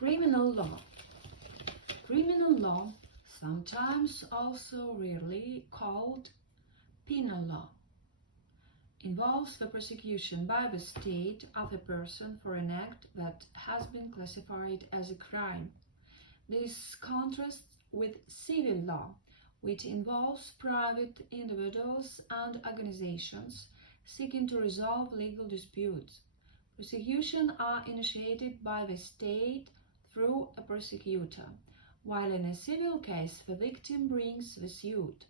Criminal law. Criminal law, sometimes also rarely called penal law, involves the prosecution by the state of a person for an act that has been classified as a crime. This contrasts with civil law, which involves private individuals and organizations seeking to resolve legal disputes. Prosecutions are initiated by the state through a prosecutor, while in a civil case the victim brings the suit.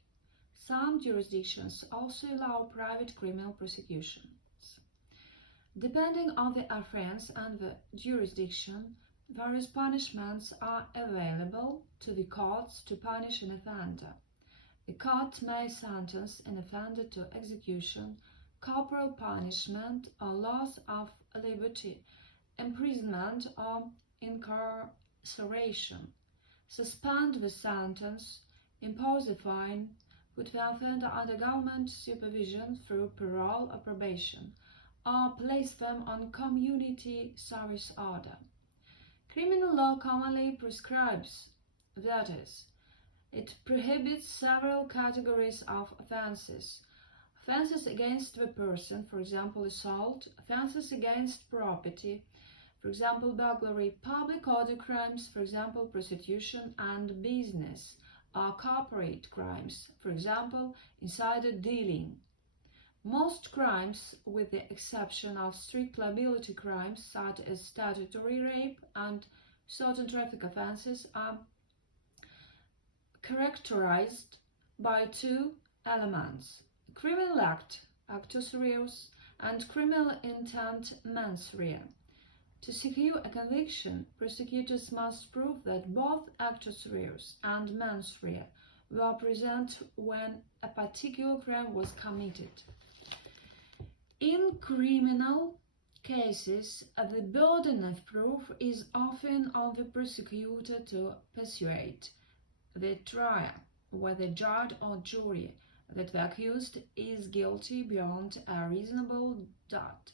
Some jurisdictions also allow private criminal prosecutions. Depending on the offense and the jurisdiction, various punishments are available to the courts to punish an offender. The court may sentence an offender to execution, corporal punishment, or loss of liberty, imprisonment, or incarceration, suspend the sentence, impose a fine, put the offender under government supervision through parole or probation, or place them on community service order. Criminal law commonly prescribes, that is, it prohibits several categories of offenses. Offenses against the person, for example, assault; offenses against property, for example, burglary; public order crimes, for example, prostitution and business; or corporate crimes, for example, insider dealing. Most crimes, with the exception of strict liability crimes such as statutory rape and certain traffic offenses, are characterized by two elements: criminal act, actus reus, and criminal intent, mens rea. To secure a conviction, prosecutors must prove that both actus reus and mens rea were present when a particular crime was committed. In criminal cases, the burden of proof is often on the prosecutor to persuade the trier, whether judge or jury, that the accused is guilty beyond a reasonable doubt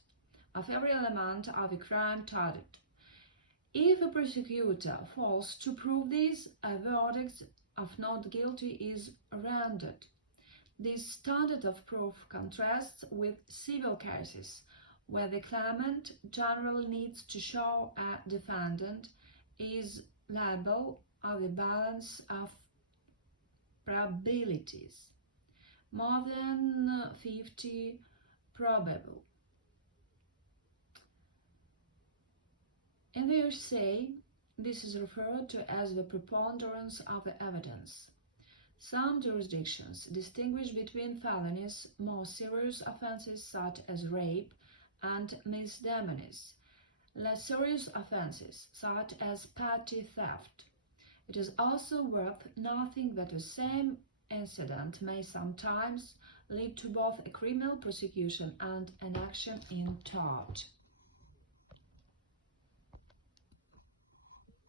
of every element of the crime charged. If the prosecutor fails to prove this, a verdict of not guilty is rendered. This standard of proof contrasts with civil cases, where the claimant generally needs to show a defendant is liable on the balance of probabilities, more than 50 probable. In the USA, this is referred to as the preponderance of the evidence. Some jurisdictions distinguish between felonies, more serious offenses such as rape, and misdemeanors, less serious offenses such as petty theft. It is also worth noting that the same incident may sometimes lead to both a criminal prosecution and an action in tort.